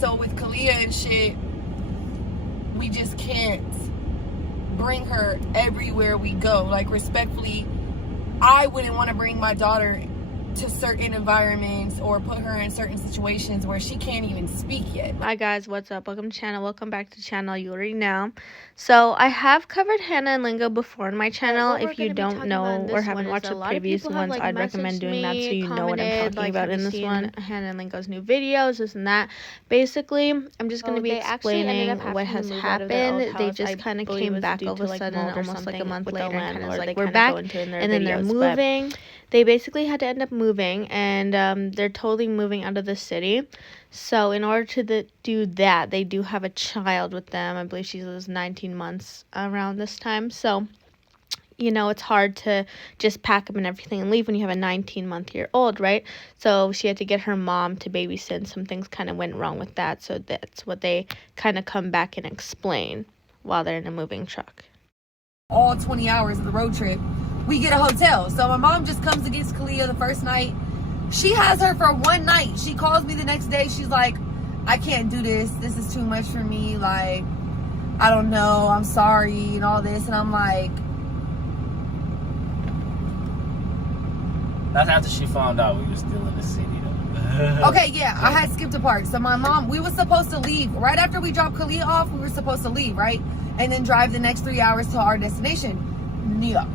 so with Kalia and shit, we just can't bring her everywhere we go. Like, respectfully, I wouldn't want to bring my daughter to certain environments or put her in certain situations where she can't even speak yet. Hi guys, what's up? Welcome to the channel. Welcome back to the channel. You already know. So I have covered Hanna and Lingo before on my channel. If you don't know or haven't watched the previous ones, I'd recommend doing that so you know what I'm talking about in this one. Hanna and Lingo's new videos, this and that. Basically, I'm just going to be explaining what has happened. They just kind of came back all of a sudden, almost like a month later, and kind of like, we're back, and then they're moving. They basically had to end up moving, and they're totally moving out of the city. So in order to do that, they do have a child with them. I believe she was 19 months around this time. So, you know, it's hard to just pack up and everything and leave when you have a 19-month-old, right? So she had to get her mom to babysit. Some things kind of went wrong with that. So that's what they kind of come back and explain while they're in a moving truck. All 20 hours of the road trip, we get a hotel. So my mom just comes and gets Kalia the first night. She has her for one night. She calls me the next day. She's like, I can't do this. This is too much for me. Like, I don't know. I'm sorry and all this. And I'm like... That's after she found out we were still in the city, though. Okay, yeah. I had skipped a part. So my mom, we were supposed to leave. Right after we dropped Kalia off, we were supposed to leave, right? And then drive the next 3 hours to our destination. Yeah.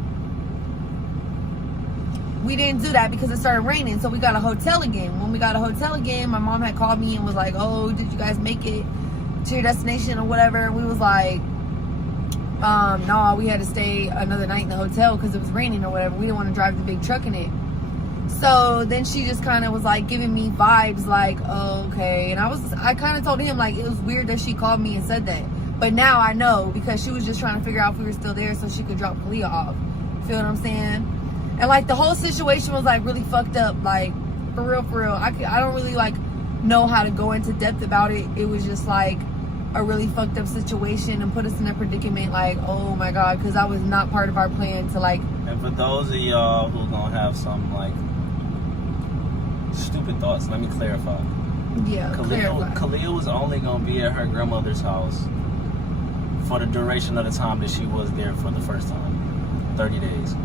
We didn't do that because it started raining, so we got a hotel again. When we got a hotel again, my mom had called me and was like, oh, did you guys make it to your destination or whatever? And we was like, no, we had to stay another night in the hotel because it was raining or whatever. We didn't want to drive the big truck in it. So then she just kind of was like giving me vibes like, oh, okay. And I kind of told him like it was weird that she called me and said that. But now I know because she was just trying to figure out if we were still there so she could drop Kalia off. Feel what I'm saying? And like the whole situation was like really fucked up, like for real. I don't really like know how to go into depth about it. It was just like a really fucked up situation and put us in a predicament like, oh my God, because that was not part of our plan to like. And for those of y'all who gonna have some like stupid thoughts, let me clarify. Yeah, Kalia was only gonna be at her grandmother's house for the duration of the time that she was there for the first time, 30 days.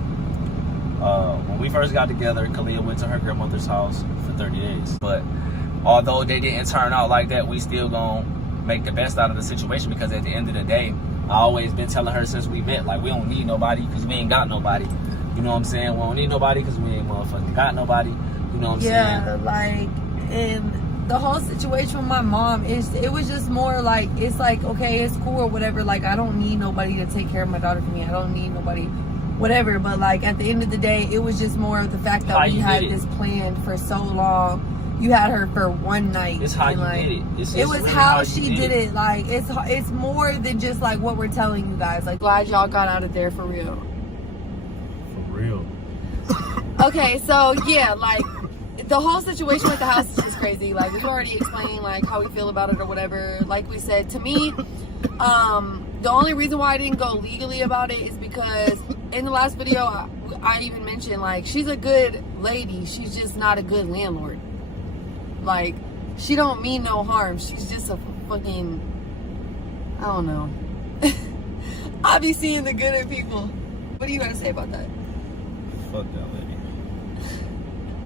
When we first got together, Kalia went to her grandmother's house for 30 days. But although they didn't turn out like that, we still gonna make the best out of the situation because at the end of the day, I always been telling her since we met, like, we don't need nobody because we ain't got nobody. You know what I'm saying? We don't need nobody because we ain't motherfucking got nobody. You know what I'm saying? Yeah, like, and the whole situation with my mom, it was just more like, it's like, okay, it's cool or whatever. Like, I don't need nobody to take care of my daughter for me. I don't need nobody... whatever, but like at the end of the day, it was just more of the fact that we had this planned for so long. You had her for one night. It's how you like, did it. It was how she did it. Like it's more than just like what we're telling you guys. Like, glad y'all got out of there for real. For real. Okay, so yeah, like the whole situation with the house is just crazy. Like we've already explained like how we feel about it or whatever. Like we said, to me, the only reason why I didn't go legally about it is because in the last video, I even mentioned, like, she's a good lady. She's just not a good landlord. Like, she don't mean no harm. She's just a fucking, I don't know. I be seeing the good in people. What do you got to say about that? Fuck that lady.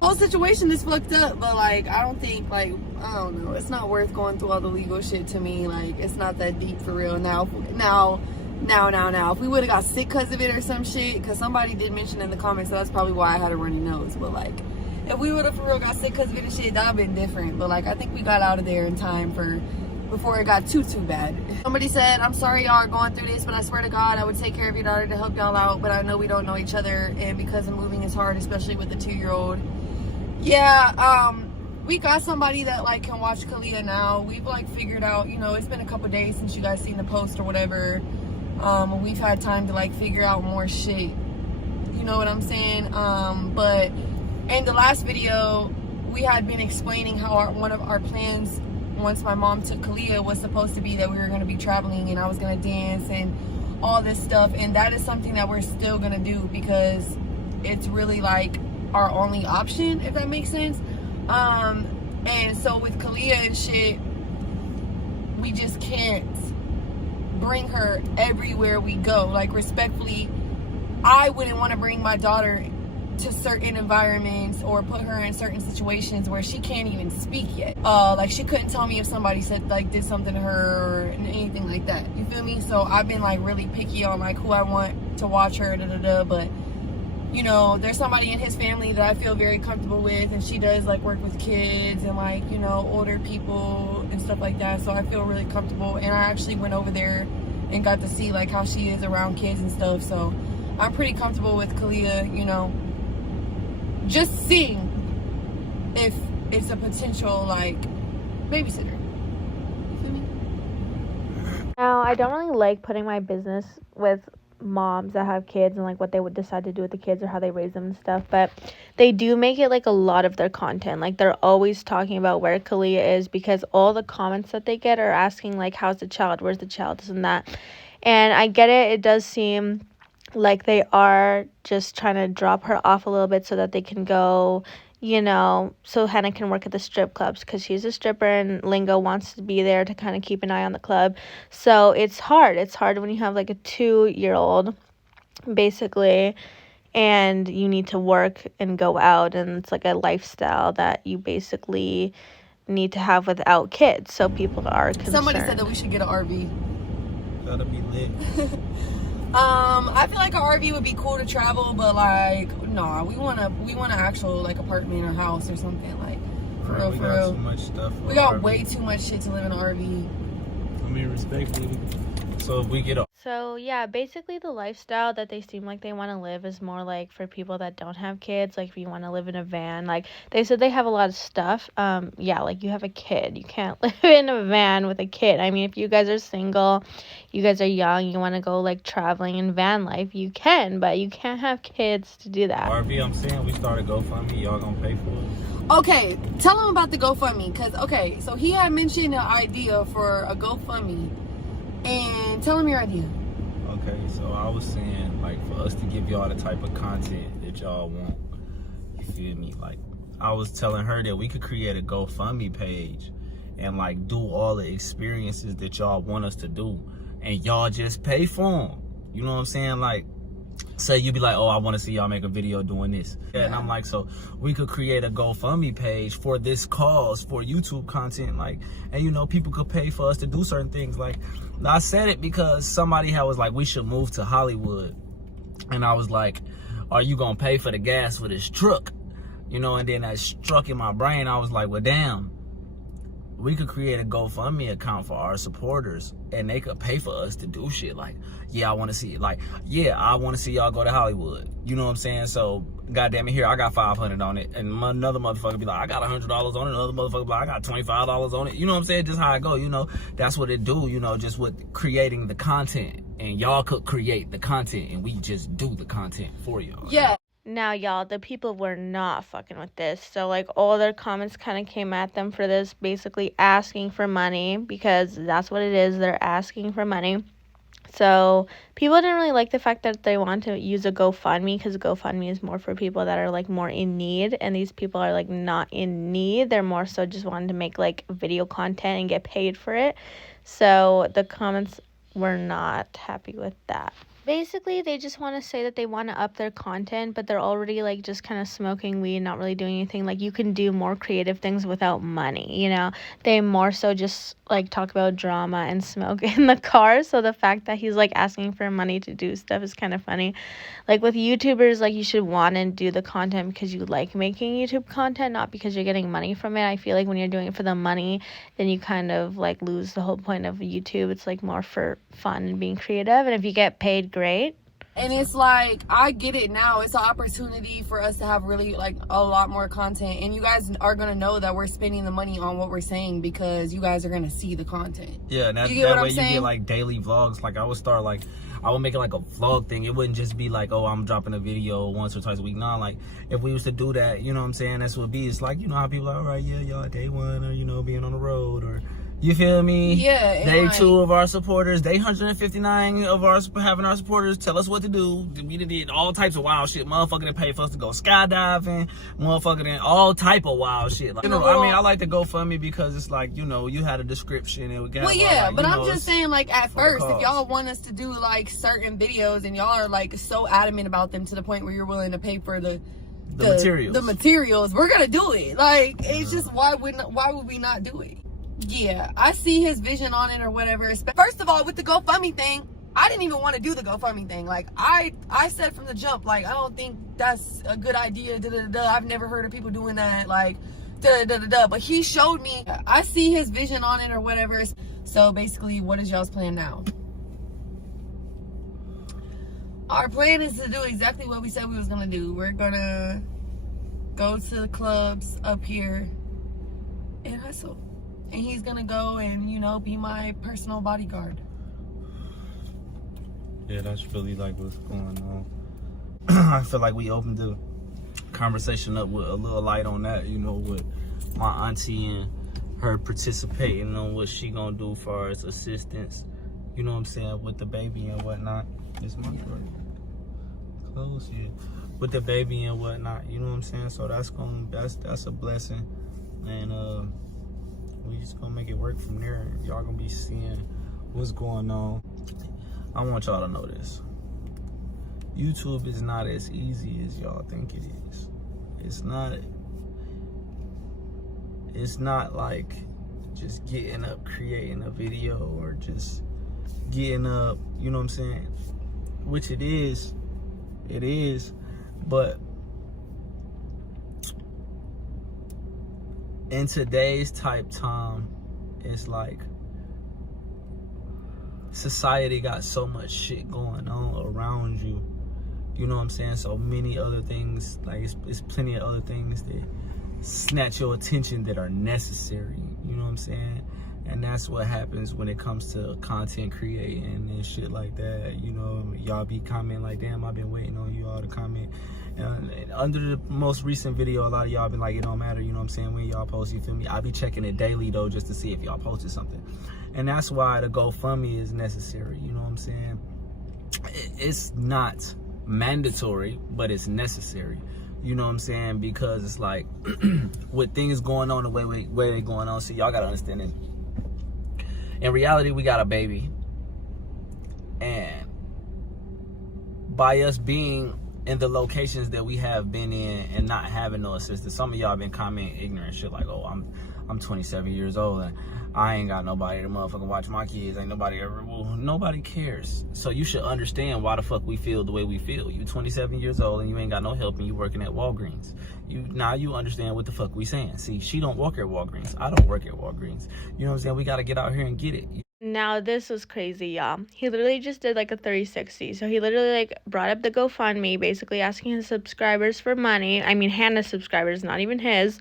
Whole situation is fucked up, but, like, I don't think, like, I don't know. It's not worth going through all the legal shit to me. Like, it's not that deep for real. Now, if we would have got sick because of it or some shit, because somebody did mention in the comments, so that's probably why I had a runny nose. But like, if we would have for real got sick because of it and shit, that would have been different. But like, I think we got out of there in time before it got too bad. Somebody said, I'm sorry y'all are going through this, but I swear to God, I would take care of your daughter to help y'all out. But I know we don't know each other, and because of moving is hard, especially with the 2-year-old. Yeah, we got somebody that like can watch Kalia now. We've like figured out, you know, it's been a couple days since you guys seen the post or whatever. We've had time to like figure out more shit, you know what I'm saying? But in the last video, we had been explaining how one of our plans once my mom took Kalia was supposed to be that we were going to be traveling and I was going to dance and all this stuff, and that is something that we're still going to do because it's really like our only option, if that makes sense. And so with Kalia and shit, we just can't bring her everywhere we go. Like, respectfully, I wouldn't want to bring my daughter to certain environments or put her in certain situations where she can't even speak yet. Like, she couldn't tell me if somebody said, like, did something to her or anything like that. You feel me? So I've been, like, really picky on, like, who I want to watch her, but, you know, there's somebody in his family that I feel very comfortable with, and she does, like, work with kids and, like, you know, older people and stuff like that. So I feel really comfortable, and I actually went over there and got to see, like, how she is around kids and stuff. So I'm pretty comfortable with Kalia, you know, just seeing if it's a potential, like, babysitter. You feel me? Now, I don't really like putting my business with moms that have kids and, like, what they would decide to do with the kids or how they raise them and stuff, but they do make it, like, a lot of their content. Like, they're always talking about where Kalia is, because all the comments that they get are asking, like, how's the child, where's the child, this and that. And I get it, it does seem like they are just trying to drop her off a little bit so that they can go, you know, so Hanna can work at the strip clubs, because she's a stripper and Lingo wants to be there to kind of keep an eye on the club. So it's hard when you have, like, a 2-year-old basically, and you need to work and go out, and it's like a lifestyle that you basically need to have without kids. So people are concerned. Somebody said that we should get an RV. Gotta be lit. I feel like an RV would be cool to travel, but, like, no, we want an actual, like, apartment or house or something, like, for real. We got too much stuff. We got way too much shit to live in an RV. I mean, respectfully. So if we get a So yeah, basically the lifestyle that they seem like they want to live is more like for people that don't have kids. Like, if you want to live in a van, like they said they have a lot of stuff. Yeah, like you have a kid, you can't live in a van with a kid. I mean, if you guys are single, you guys are young, you want to go like traveling in van life, you can, but you can't have kids to do that. RV, I'm saying we started GoFundMe. Y'all gonna pay for it? Okay, tell him about the GoFundMe, because, okay, so he had mentioned an idea for a GoFundMe, and tell him your idea. Okay, so I was saying, like, for us to give y'all the type of content that y'all want, you feel me? Like, I was telling her that we could create a GoFundMe page and, like, do all the experiences that y'all want us to do, and y'all just pay for them. You know what I'm saying? Like, say you be like, oh, I want to see y'all make a video doing this. Yeah. And I'm like, so we could create a GoFundMe page for this cause, for YouTube content, like, and you know, people could pay for us to do certain things. Like, I said it because somebody was like, we should move to Hollywood. And I was like, are you gonna pay for the gas for this truck? You know, and then that struck in my brain. I was like, well, damn, we could create a GoFundMe account for our supporters, and they could pay for us to do shit. Like, yeah, I want to see it. Like, yeah, I want to see y'all go to Hollywood. You know what I'm saying? So, goddamn it, here, I got $500 on it. And another motherfucker be like, I got $100 on it. Another motherfucker be like, I got $25 on it. You know what I'm saying? Just how I go, you know? That's what it do, you know, just with creating the content. And y'all could create the content, and we just do the content for y'all. Yeah. Now, y'all, the people were not fucking with this. So, like, all their comments kind of came at them for this, basically asking for money, because that's what it is. They're asking for money. So, people didn't really like the fact that they want to use a GoFundMe, because GoFundMe is more for people that are, like, more in need. And these people are, like, not in need. They're more so just wanting to make, like, video content and get paid for it. So, the comments were not happy with that. Basically, they just want to say that they want to up their content, but they're already, like, just kind of smoking weed, not really doing anything. Like, you can do more creative things without money, you know? They more so just, like, talk about drama and smoke in the car. So the fact that he's, like, asking for money to do stuff is kind of funny. Like, with YouTubers, like, you should want to do the content because you like making YouTube content, not because you're getting money from it. I feel like when you're doing it for the money, then you kind of, like, lose the whole point of YouTube. It's, like, more for fun and being creative. And if you get paid, great. And it's like, I get it now. It's an opportunity for us to have really, like, a lot more content. And you guys are going to know that we're spending the money on what we're saying because you guys are going to see the content. Yeah, and that way you get, like, daily vlogs. Like, I would start, like, I would make it like a vlog thing. It wouldn't just be like, oh, I'm dropping a video once or twice a week. No, like, if we used to do that, you know what I'm saying? That's what it be. It's like, you know how people are, all right, yeah, y'all, day one, or, you know, being on the road, or, You feel me? Yeah. They 2 of our supporters. They 159 of our having our supporters tell us what to do. We did all types of wild shit. Motherfucker that paid for us to go skydiving. Motherfucker that all type of wild shit. Like, you know, I mean, I like to GoFundMe because it's like, you know, you had a description. It would get but I'm just saying, like, at first, if y'all want us to do like certain videos and y'all are like so adamant about them to the point where you're willing to pay for the materials, we're gonna do it. Like, it's just why would we not do it? Yeah, I see his vision on it or whatever. First of all, with the GoFundMe thing, I didn't even want to do the GoFundMe thing. Like, I said from the jump, like, I don't think that's a good idea. I've never heard of people doing that. Like, but he showed me. I see his vision on it or whatever. So basically, what is y'all's plan now? Our plan is to do exactly what we said we was gonna do. We're gonna go to the clubs up here and hustle. And he's gonna go and, you know, be my personal bodyguard. Yeah, that's really like what's going on. I feel like we opened the conversation up with a little light on that, you know, with my auntie and her participating on what she gonna do for as assistance, you know what I'm saying, with the baby and whatnot. This month, right? Close, yeah. With the baby and whatnot, you know what I'm saying? So that's a blessing. And we just gonna make it work from there. Y'all gonna be seeing what's going on. I want y'all to know this. YouTube is not as easy as y'all think it is. It's not like just getting up, creating a video, or just getting up, you know what I'm saying? Which it is, but in today's type time, it's like society got so much shit going on around you. You know what I'm saying? So many other things, like it's plenty of other things that snatch your attention that are necessary. You know what I'm saying? And that's what happens when it comes to content creating and shit like that. You know, y'all be commenting like, damn, I've been waiting on you all to comment. And under the most recent video, a lot of y'all been like, it don't matter, you know what I'm saying, when y'all post, you feel me? I be checking it daily though, just to see if y'all posted something. And that's why the GoFundMe is necessary, you know what I'm saying? It's not mandatory, but it's necessary. You know what I'm saying? Because it's like, with things going on the way they're going on, so y'all gotta understand it. In reality, we got a baby. And by us being in the locations that we have been in and not having no assistance, some of y'all been commenting ignorant shit like, oh, I'm 27 years old and I ain't got nobody to motherfucking watch my kids. Ain't nobody ever, well, nobody cares. So you should understand why the fuck we feel the way we feel. You 27 years old and you ain't got no help and you working at Walgreens. Now you understand what the fuck we saying. See, she don't work at Walgreens. I don't work at Walgreens. You know what I'm saying? We got to get out here and get it. Now, this was crazy, y'all. He literally just did like a 360. So he literally like brought up the GoFundMe, basically asking his subscribers for money. I mean, Hannah's subscribers, not even his.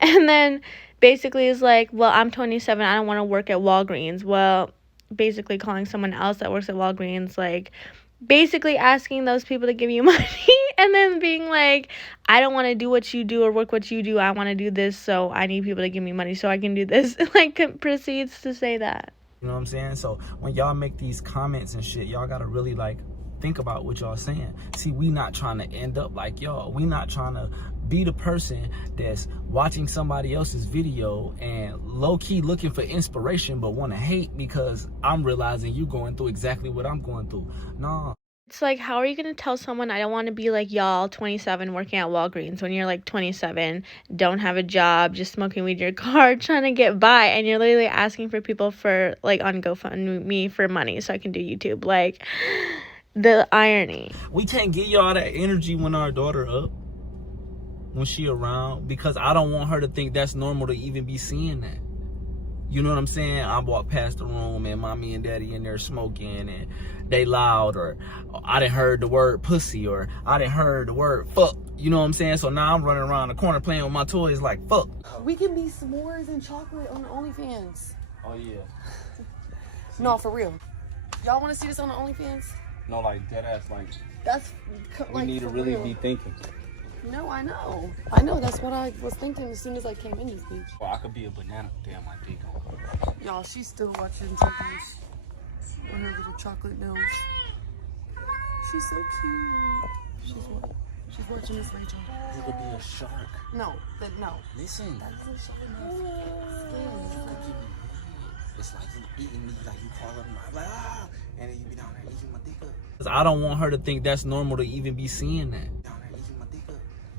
And then basically is like, well, I'm 27. I don't want to work at Walgreens. Well, basically calling someone else that works at Walgreens, like basically asking those people to give you money and then being like, I don't want to do what you do or work what you do. I want to do this. So I need people to give me money so I can do this. Like proceeds to say that. You know what I'm saying? So when y'all make these comments and shit, y'all gotta really like think about what y'all saying. See, we not trying to end up like y'all. We not trying to be the person that's watching somebody else's video and low-key looking for inspiration but want to hate because I'm realizing you going through exactly what I'm going through. Nah. It's like, how are you going to tell someone I don't want to be like y'all, 27, working at Walgreens, when you're like 27, don't have a job, just smoking weed in your car, trying to get by, and you're literally asking for people for, like, on GoFundMe for money so I can do YouTube. Like, the irony. We can't give y'all that energy when our daughter up, when she around, because I don't want her to think that's normal to even be seeing that. You know what I'm saying? I walk past the room and mommy and daddy in there smoking and they loud, or I done heard the word pussy, or I done heard the word fuck. You know what I'm saying? So now I'm running around the corner playing with my toys like fuck. We can be s'mores and chocolate on the OnlyFans. Oh yeah. No, for real. Y'all want to see this on the OnlyFans? No, like dead ass, like that's we like, need to really be thinking. No, I know. I know. That's what I was thinking as soon as I came in this bitch. Well, I could be a banana. Damn, my dick on. Y'all, she's still watching TV on her little chocolate nose. She's so cute. She's watching Miss Rachel. It could be a shark. No. Listen. That's a shark. It's like you eating me, like you call up and I'm like, ah, and then you be down there eating my dick up. Cause I don't want her to think that's normal to even be seeing that. Down there eating my dick up.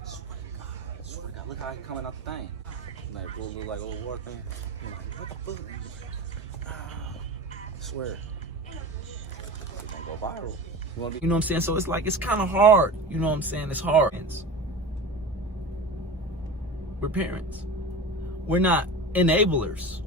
Swear to God, look how it coming out the thing. Like, look like old war thing. You're like, what the fuck? Ah, I swear. It's gonna go viral. You know what I'm saying? So it's like, it's kind of hard. You know what I'm saying? It's hard. We're parents. We're not enablers.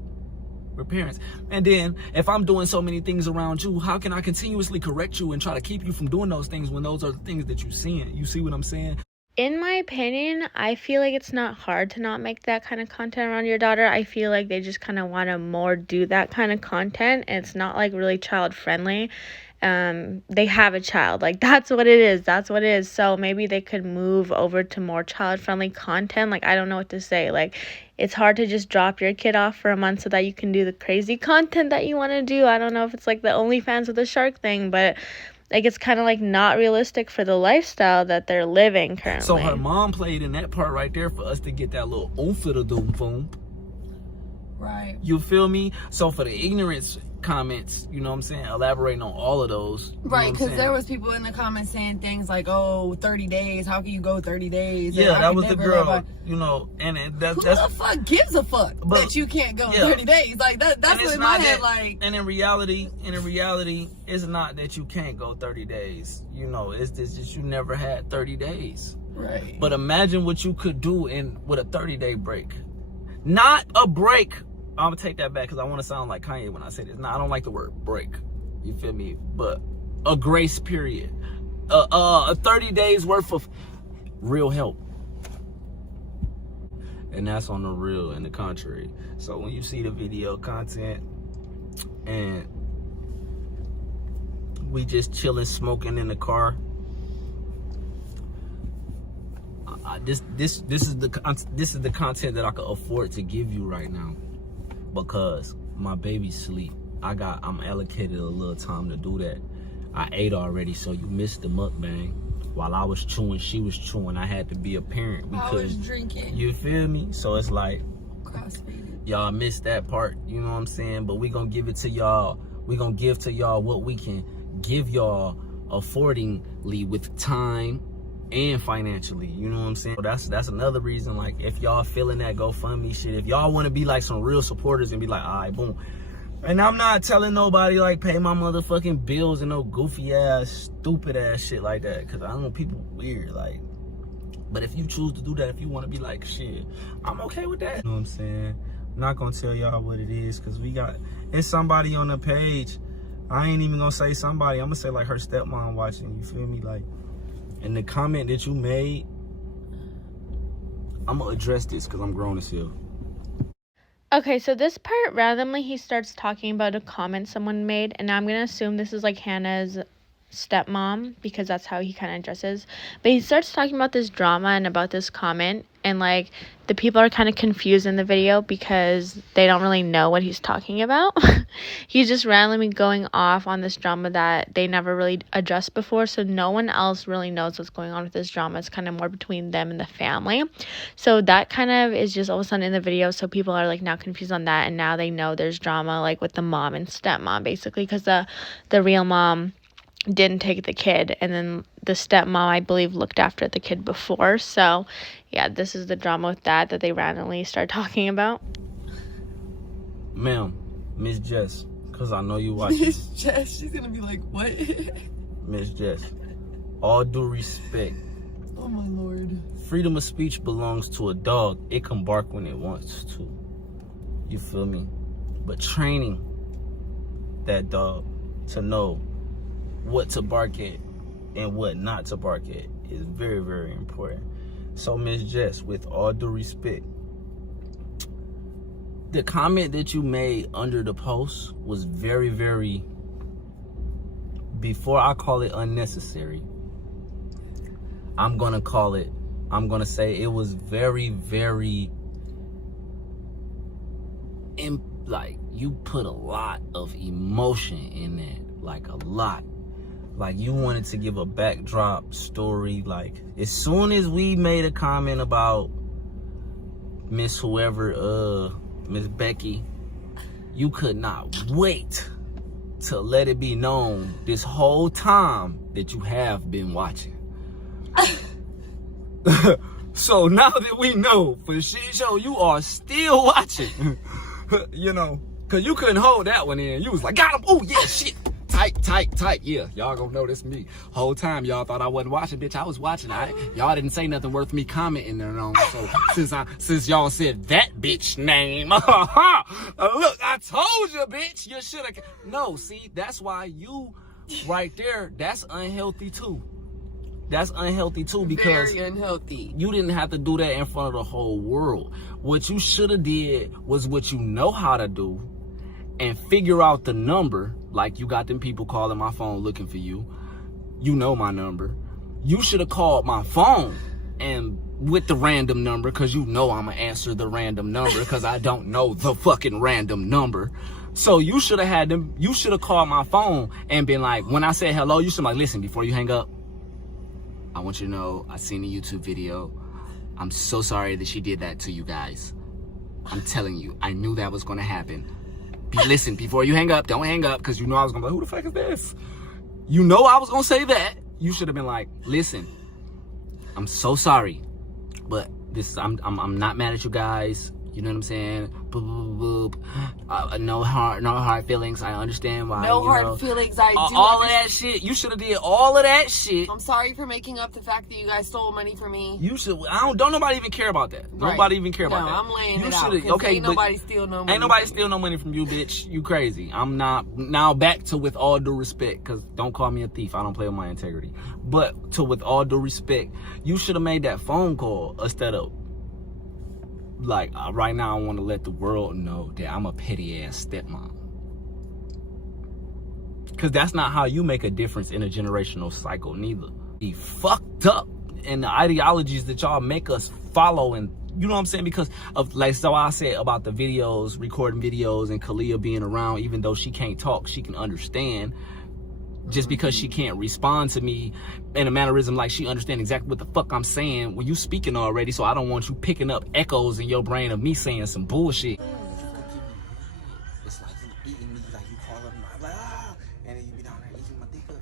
We're parents. And then if I'm doing so many things around you, how can I continuously correct you and try to keep you from doing those things when those are the things that you're seeing? You see what I'm saying? In my opinion, I feel like it's not hard to not make that kind of content around your daughter. I feel like they just kind of want to more do that kind of content. And it's not like really child friendly. They have a child, like that's what it is. So maybe they could move over to more child friendly content. Like, I don't know what to say. Like, it's hard to just drop your kid off for a month so that you can do the crazy content that you want to do. I don't know if it's like the OnlyFans with the shark thing, but like, it's kind of like not realistic for the lifestyle that they're living currently. So her mom played in that part right there for us to get that little oomph of the doom foom. Right. You feel me? So for the ignorance comments, you know what I'm saying, elaborating on all of those. Right, because there was people in the comments saying things like, oh, 30 days, how can you go 30 days? Yeah, that was the girl, you know, and that's... Who the fuck gives a fuck that you can't go 30 days? Like, that's what in my head, like... And in reality, it's not that you can't go 30 days. You know, it's just you never had 30 days. Right. But imagine what you could do with a 30-day break. Not a break. I'm gonna take that back because I want to sound like Kanye when I say this. I don't like the word break. You feel me? But a grace period. 30 days worth of real help. And that's on the real and the contrary. So when you see the video content and we just chilling, smoking in the car, this is the content that I could afford to give you right now. Because my baby's asleep. I'm allocated a little time to do that. I ate already, so you missed the mukbang. While I was chewing, she was chewing. I had to be a parent because I was drinking. You feel me? So it's like crossfeeding. Y'all missed that part, you know what I'm saying? But we gonna give it to y'all. We gonna give to y'all what we can give y'all affordingly with time and financially, you know what I'm saying? So that's another reason, like, if y'all feeling that GoFundMe shit, if y'all want to be like some real supporters and be like, all right, boom. And I'm not telling nobody like pay my motherfucking bills and no goofy ass, stupid ass shit like that, because I don't know, people weird, like. But if you choose to do that, if you want to be like, shit, I'm okay with that. You know what I'm saying? I'm not gonna tell y'all what it is, because it's somebody on the page. I ain't even gonna say somebody. I'm gonna say like her stepmom watching, you feel me? Like, and the comment that you made, I'm gonna address this because I'm grown as hell. Okay, so this part, randomly, he starts talking about a comment someone made, and I'm gonna assume this is like Hannah's stepmom because that's how he kind of addresses. But he starts talking about this drama and about this comment, and like the people are kind of confused in the video because they don't really know what he's talking about. He's just randomly going off on this drama that they never really addressed before, so no one else really knows what's going on with this drama. It's kind of more between them and the family. So that kind of is just all of a sudden in the video, so people are like now confused on that, and now they know there's drama like with the mom and stepmom basically, because the real mom didn't take the kid, and then the stepmom, I believe, looked after the kid before. So yeah, this is the drama with that they randomly start talking about. Ma'am, Miss Jess, because I know you watch Miss Jess, she's gonna be like, what? Miss Jess, all due respect, oh my lord, freedom of speech belongs to a dog. It can bark when it wants to, you feel me? But training that dog to know what to bark at and what not to bark at is very, very important. So Miss Jess, with all due respect, the comment that you made under the post was very, very, before I call it unnecessary, I'm gonna call it I'm gonna say it was very, very, like, you put a lot of emotion in it, like a lot. Like, you wanted to give a backdrop story. Like, as soon as we made a comment about Miss whoever, Miss Becky, you could not wait to let it be known this whole time that you have been watching. So now that we know for sure you are still watching, you know, because you couldn't hold that one in. You was like, got him. Oh, yeah, shit. Tight. Yeah, y'all gonna know this me. Whole time y'all thought I wasn't watching, bitch. I was watching. Y'all didn't say nothing worth me commenting on. So since y'all said that bitch name, look, I told you, bitch. You should have. No, see, that's why you right there. That's unhealthy too. That's unhealthy too, because very unhealthy. You didn't have to do that in front of the whole world. What you should have did was what you know how to do, and figure out the number. Like, you got them people calling my phone looking for you. You know my number. You should have called my phone and with the random number, because you know I'm going to answer the random number because I don't know the fucking random number. So you should have had them. You should have called my phone and been like, when I said hello, you should be like, listen, before you hang up, I want you to know I seen a YouTube video. I'm so sorry that she did that to you guys. I'm telling you, I knew that was going to happen. Listen, before you hang up, don't hang up, because you know I was gonna be like, who the fuck is this? You know I was gonna say that. You should have been like, listen, I'm so sorry, but this I'm not mad at you guys. You know what I'm saying? Boop, boop, boop. No hard feelings. I understand why. No hard feelings. I do. All of that shit. You should have did all of that shit. I'm sorry for making up the fact that you guys stole money from me. You should. Don't nobody even care about that. Right. Nobody even care about that. I'm laying it out. Okay, ain't nobody steal no money. Ain't nobody steal no money from you, bitch. You crazy. I'm not. Now back to with all due respect, because don't call me a thief. I don't play with my integrity. But to with all due respect, you should have made that phone call instead of. Like, right now, I want to let the world know that I'm a petty-ass stepmom. Because that's not how you make a difference in a generational cycle, neither. Be fucked up in the ideologies that y'all make us follow, and you know what I'm saying? Because of, like, so I said about the videos, recording videos, and Kalia being around, even though she can't talk, she can understand. Just because she can't respond to me in a mannerism like she understands exactly what the fuck I'm saying when you speaking already, so I don't want you picking up echoes in your brain of me saying some bullshit. It's like you eating me, like you call up and like, and then you be down there eating my dick up.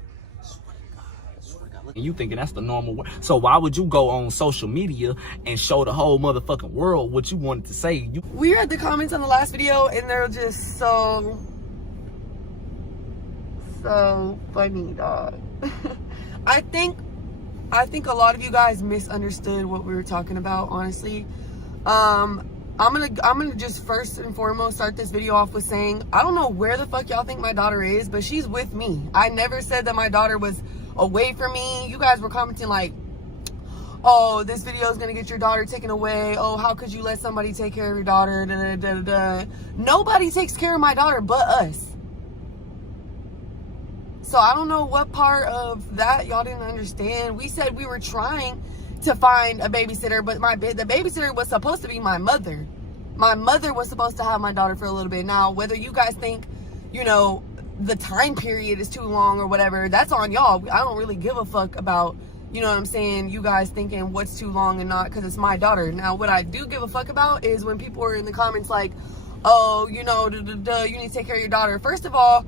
Swear to God. And you thinking that's the normal way. So why would you go on social media and show the whole motherfucking world what you wanted to say? We read the comments on the last video and they're just so funny, dog. I think a lot of you guys misunderstood what we were talking about, honestly. I'm gonna just first and foremost start this video off with saying, I don't know where the fuck y'all think my daughter is, but she's with me. I never said that my daughter was away from me. You guys were commenting like, oh, this video is gonna get your daughter taken away. Oh, how could you let somebody take care of your daughter? Da, da, da, da. Nobody takes care of my daughter but us. So I don't know what part of that y'all didn't understand. We said we were trying to find a babysitter, but the babysitter was supposed to be my mother. My mother was supposed to have my daughter for a little bit. Now, whether you guys think, you know, the time period is too long or whatever, that's on y'all. I don't really give a fuck about, you know what I'm saying, you guys thinking what's too long and not, because it's my daughter. Now, what I do give a fuck about is when people are in the comments like, oh, you know, you need to take care of your daughter. First of all,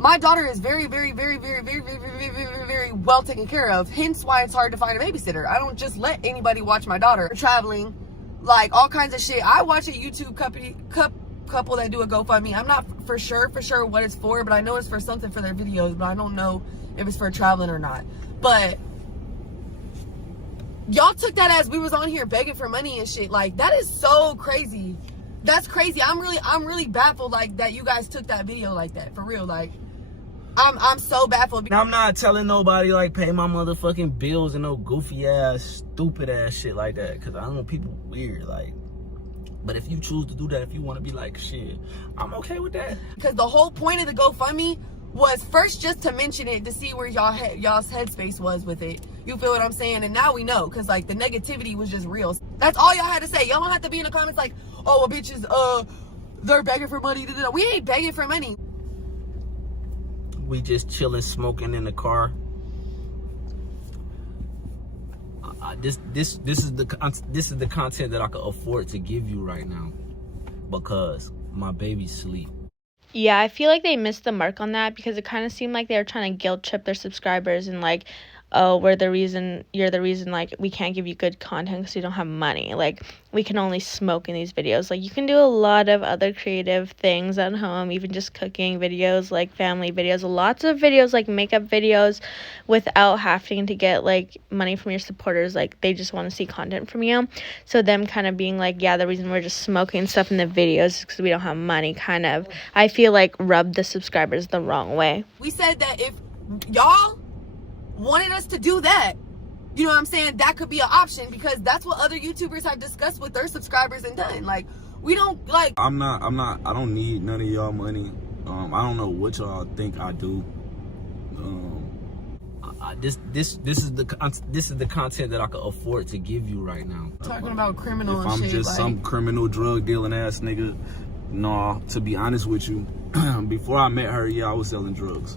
my daughter is very, very, very, very, very, very, very, very, very well taken care of. Hence why it's hard to find a babysitter. I don't just let anybody watch my daughter. Traveling, like all kinds of shit. I watch a YouTube couple that do a GoFundMe. I'm not for sure what it's for, but I know it's for something for their videos, but I don't know if it's for traveling or not. But y'all took that as we was on here begging for money and shit. Like, that is so crazy. That's crazy. I'm really baffled, like, that you guys took that video like that, for real. Like, I'm so baffled. Now, I'm not telling nobody, like, pay my motherfucking bills and no goofy ass, stupid ass shit like that, because I know people weird, like. But if you choose to do that, if you want to be like, shit, I'm okay with that. Because the whole point of the GoFundMe was first just to mention it to see where y'all's headspace was with it. You feel what I'm saying? And now we know, because like the negativity was just real. That's all y'all had to say. Y'all don't have to be in the comments like, oh, well, bitches, they're begging for money. We ain't begging for money. We just chilling, smoking in the car. This is the content that I could afford to give you right now, because my baby's asleep. Yeah, I feel like they missed the mark on that, because it kind of seemed like they were trying to guilt trip their subscribers and like, oh, you're the reason, like, we can't give you good content because you don't have money. Like, we can only smoke in these videos. Like, you can do a lot of other creative things at home, even just cooking videos, like family videos, lots of videos, like makeup videos, without having to get like money from your supporters. Like, they just want to see content from you. So them kind of being like, yeah, the reason we're just smoking stuff in the videos is because we don't have money, kind of, I feel like, rubbed the subscribers the wrong way. We said that if y'all wanted us to do that, you know what I'm saying, that could be an option, because that's what other YouTubers have discussed with their subscribers and done. Like, we don't like, I don't need none of y'all money. I don't know what y'all think I do. This is the content that I could afford to give you right now. talking about criminal If and I'm shit, just like, some criminal drug dealing ass nigga, nah, to be honest with you, before I met her, yeah, I was selling drugs.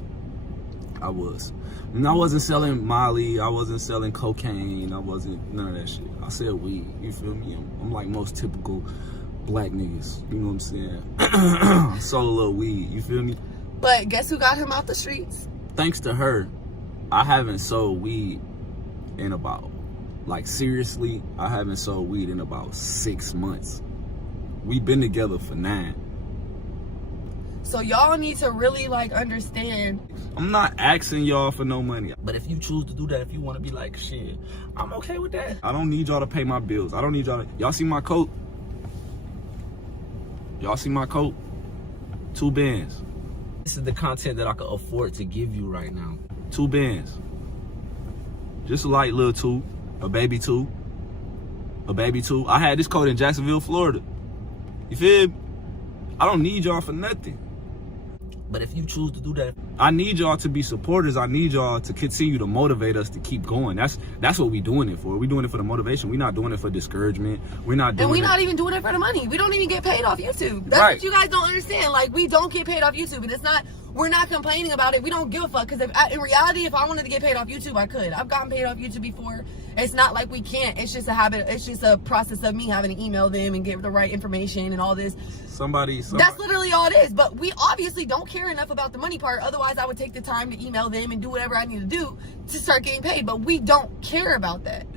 I was. And I wasn't selling Molly, I wasn't selling cocaine, I wasn't none of that shit. I sell weed, you feel me? I'm like most typical black niggas, you know what I'm saying? Sold a little weed, you feel me? but guess who got him out the streets? Thanks to her, I haven't sold weed in about, like, seriously, I haven't sold weed in about 6 months. We've been together for 9. So y'all need to really like understand. I'm not asking y'all for no money. But if you choose to do that, if you want to be like, shit, I'm okay with that. I don't need y'all to pay my bills. I don't need y'all to, y'all see my coat? Y'all see my coat? 2 bands. This is the content that I could afford to give you right now. 2 bands. Just a light little 2, a baby 2, a baby 2. I had this coat in Jacksonville, Florida. You feel me? I don't need y'all for nothing. But if you choose to do that, I need y'all to be supporters. I need y'all to continue to motivate us to keep going. That's what we doing it for. We doing it for the motivation. We're not doing it for discouragement. We're not doing And we're it. not even doing it for the money. We don't even get paid off YouTube. That's Right. what you guys don't understand. Like, we don't get paid off YouTube. And it's not, we're not complaining about it. We don't give a fuck. Because in reality, if I wanted to get paid off YouTube, I could. I've gotten paid off YouTube before. It's not like we can't. It's just a habit. It's just a process of me having to email them and get the right information and all this. Somebody. That's literally all it is. But we obviously don't care enough about the money part. Otherwise, I would take the time to email them and do whatever I need to do to start getting paid. But we don't care about that.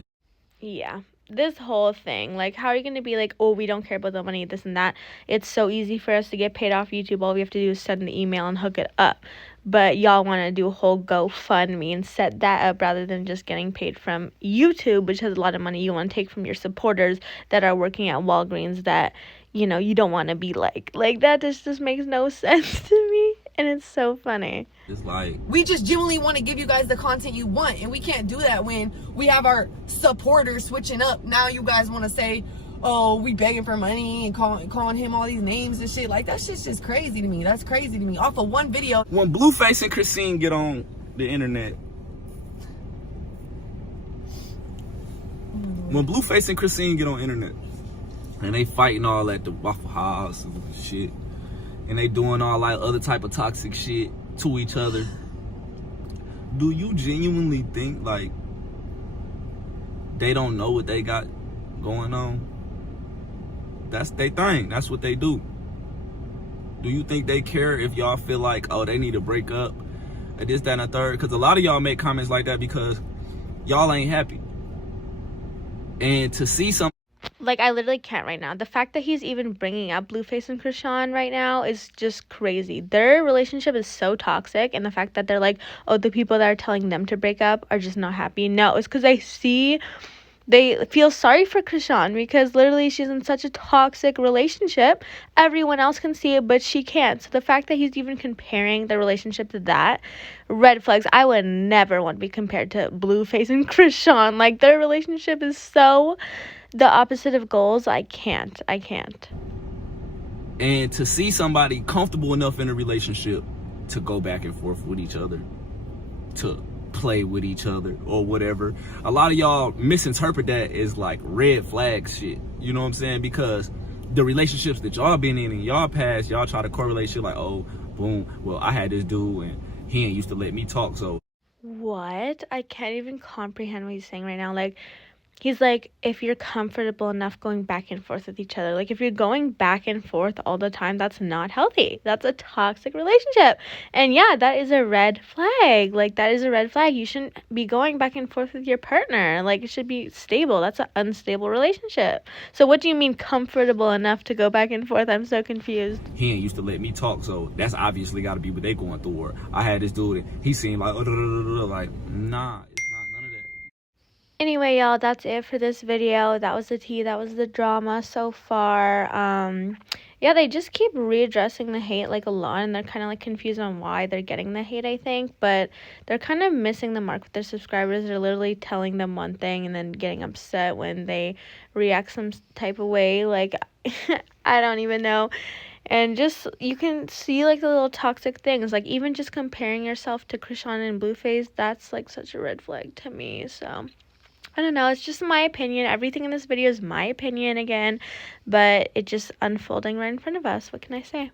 Yeah, this whole thing, like, how are you going to be like, oh, we don't care about the money, this and that? It's so easy for us to get paid off YouTube. All we have to do is send an email and hook it up. But y'all want to do a whole GoFundMe and set that up rather than just getting paid from YouTube, which has a lot of money. You want to take from your supporters that are working at Walgreens that, you know, you don't want to be like that. Just makes no sense to me. And it's so funny. It's like, We just genuinely want to give you guys the content you want, and we can't do that when we have our supporters switching up. Now you guys want to say, oh, we begging for money and calling him all these names and shit. Like, that shit's just crazy to me. That's crazy to me. Off of one video. when Blueface and Christine get on the internet, when Blueface and Christine get on internet, and they fighting all at the Waffle House and shit, and they doing all like other type of toxic shit to each other, do you genuinely think like they don't know what they got going on? That's their thing. That's what they do. Do you think they care if y'all feel like, oh, they need to break up, or this, that, and the third? Because a lot of y'all make comments like that because y'all ain't happy. And to see some, Like, I literally can't right now. The fact that he's even bringing up Blueface and Krishan right now is just crazy. Their relationship is so toxic, and the fact that they're like, oh, the people that are telling them to break up are just not happy. No, it's because they feel sorry for Krishan because literally she's in such a toxic relationship. Everyone else can see it, but she can't. So the fact that he's even comparing the relationship to that, red flags. I would never want to be compared to Blueface and Krishan. Like, their relationship is so the opposite of goals. I can't. and to see somebody comfortable enough in a relationship to go back and forth with each other, to play with each other or whatever. A lot of y'all misinterpret that as like red flag shit. You know what I'm saying? Because the relationships that y'all been in y'all past, y'all try to correlate shit like, oh, boom, well, I had this dude and he ain't used to let me talk, so. What? I can't even comprehend what he's saying right now. Like, he's like, if you're comfortable enough going back and forth with each other. Like, if you're going back and forth all the time, that's not healthy. That's a toxic relationship. And yeah, that is a red flag. Like, that is a red flag. You shouldn't be going back and forth with your partner. Like, it should be stable. That's an unstable relationship. So what do you mean comfortable enough to go back and forth? I'm so confused. He ain't used to let me talk, so that's obviously got to be what they going through. Or I had this dude, and he seemed like, like, nah, it's not none of that. Anyway, y'all, that's it for this video. That was the tea. That was the drama so far. Yeah, they just keep readdressing the hate like a lot, and they're kind of like confused on why they're getting the hate, I think. But they're kind of missing the mark with their subscribers. They're literally telling them one thing and then getting upset when they react some type of way. Like, I don't even know. And just, you can see like the little toxic things, like even just comparing yourself to Krishan and Blueface, that's like such a red flag to me. So I don't know, it's just my opinion. Everything in this video is my opinion again, but it's just unfolding right in front of us. What can I say?